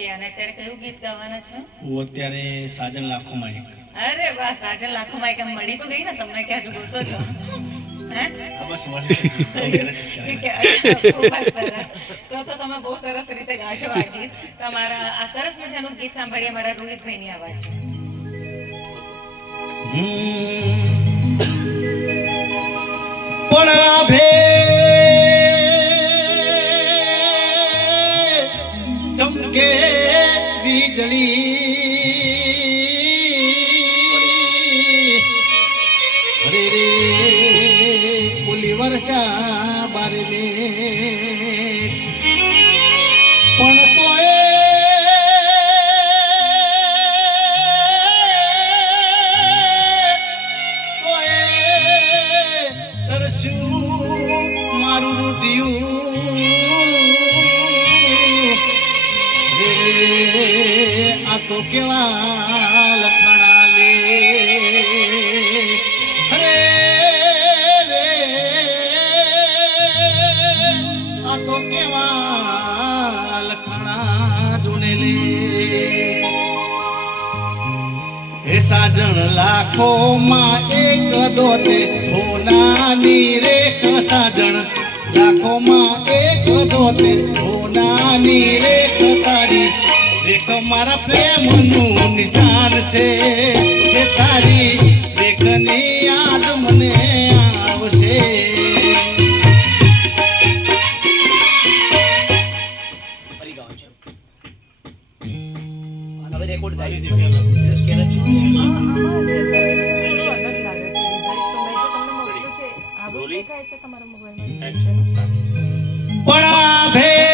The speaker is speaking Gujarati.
ઓકે અને અત્યારે કયું ગીત ગાવાના છે? હું અત્યારે સાજન લાખોમાં એક. અરે વાહ, સાજન લાખોમાં એક મળી તો ગઈ ને તમને, ક્યાં જો બોલતો છો? હે? હા, બસ મળી. ખૂબ જ સરસ. તો તમે બહુ સરસ રીતે ગાશો આ ગીત. તમારા આ સરસ મજાનું ગીત સાંભળીએ મારા રોહિતભાઈની અવાજમાં. પણ આ ભે ચમકે વીજળી અરે રે બોલી વર્ષા બારે મે પણ તોય મારું રુધિયું આ તો કેવા લખણા લે અરે રે આ તો કેવા લખણા જોને લે હે સાજણ લાખો માં એક દોતે હોનાની રેખ સાજણ લાખો માં એક દોતે હોનાની રેખ તારી રેખ મારા પ્રેમનું નિશાન છે હે તારી રેખની યાદ મને આવશે રેકોર્ડ થાય તમારા મોબાઈલ પણ ભે